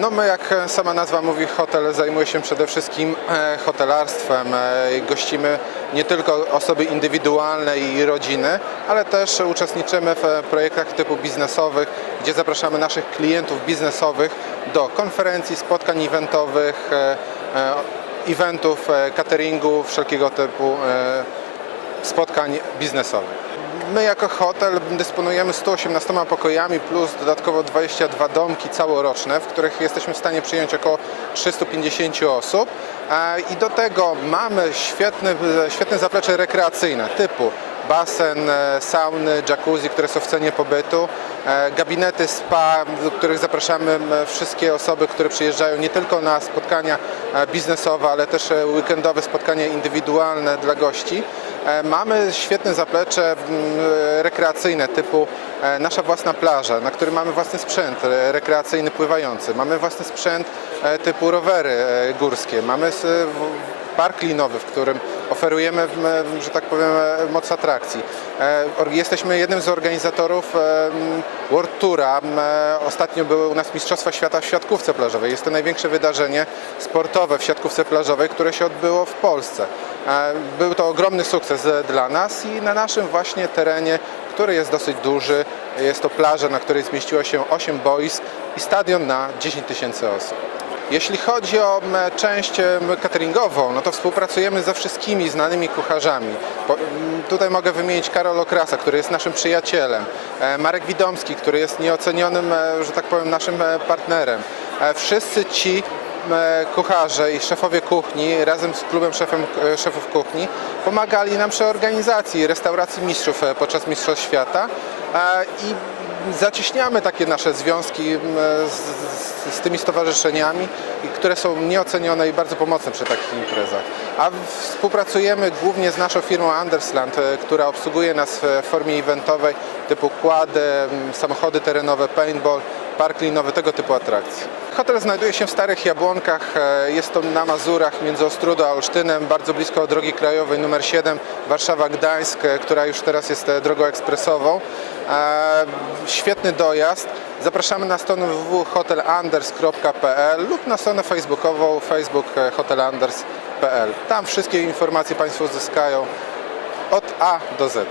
No my, jak sama nazwa mówi, hotel zajmuje się przede wszystkim e, hotelarstwem. E, Gościmy nie tylko osoby indywidualne i rodziny, ale też uczestniczymy w e, projektach typu biznesowych, gdzie zapraszamy naszych klientów biznesowych do konferencji, spotkań eventowych, eventów, cateringu, wszelkiego typu spotkań biznesowych. My jako hotel dysponujemy 118 pokojami plus dodatkowo 22 domki całoroczne, w których jesteśmy w stanie przyjąć około 350 osób. E, I do tego mamy świetne, świetne zaplecze rekreacyjne typu basen, e, sauny, jacuzzi, które są w cenie pobytu, e, gabinety spa, do których zapraszamy wszystkie osoby, które przyjeżdżają nie tylko na spotkania biznesowe, ale też weekendowe spotkania indywidualne dla gości. E, Mamy świetne zaplecze m, rekreacyjne typu e, nasza własna plaża, na którym mamy własny sprzęt e, rekreacyjny pływający. Mamy własny sprzęt e, typu rowery e, górskie. Mamy park linowy, w którym oferujemy, że tak powiem, e, moc atrakcji. E, Jesteśmy jednym z organizatorów e, World Toura. E, Ostatnio były u nas Mistrzostwa Świata w siatkówce plażowej. Jest to największe wydarzenie sportowe w siatkówce plażowej, które się odbyło w Polsce. Był to ogromny sukces dla nas i na naszym właśnie terenie, który jest dosyć duży, jest to plaża, na której zmieściło się 8 boisk i stadion na 10 tysięcy osób. Jeśli chodzi o część cateringową, no to współpracujemy ze wszystkimi znanymi kucharzami. Tutaj mogę wymienić Karol Okrasa, który jest naszym przyjacielem, e, Marek Widomski, który jest nieocenionym, e, że tak powiem, naszym e, partnerem. Wszyscy ci kucharze i szefowie kuchni razem z klubem szefem, e, szefów kuchni pomagali nam przy organizacji restauracji mistrzów e, podczas Mistrzostw Świata e, i zacieśniamy takie nasze związki z, z, z tymi stowarzyszeniami, które są nieocenione i bardzo pomocne przy takich imprezach. A współpracujemy głównie z naszą firmą Andersland, e, która obsługuje nas w formie eventowej typu kłady, samochody terenowe, paintball, park linowy, tego typu atrakcje. Hotel znajduje się w Starych Jabłonkach, e, jest to na Mazurach między Ostrudą a Olsztynem, bardzo blisko drogi krajowej numer 7 Warszawa-Gdańsk, e, która już teraz jest e, drogą ekspresową. Świetny dojazd. Zapraszamy na stronę www.hotelanders.pl lub na stronę facebookową facebook e, hotelanders.pl. Tam wszystkie informacje Państwo uzyskają od A do Z.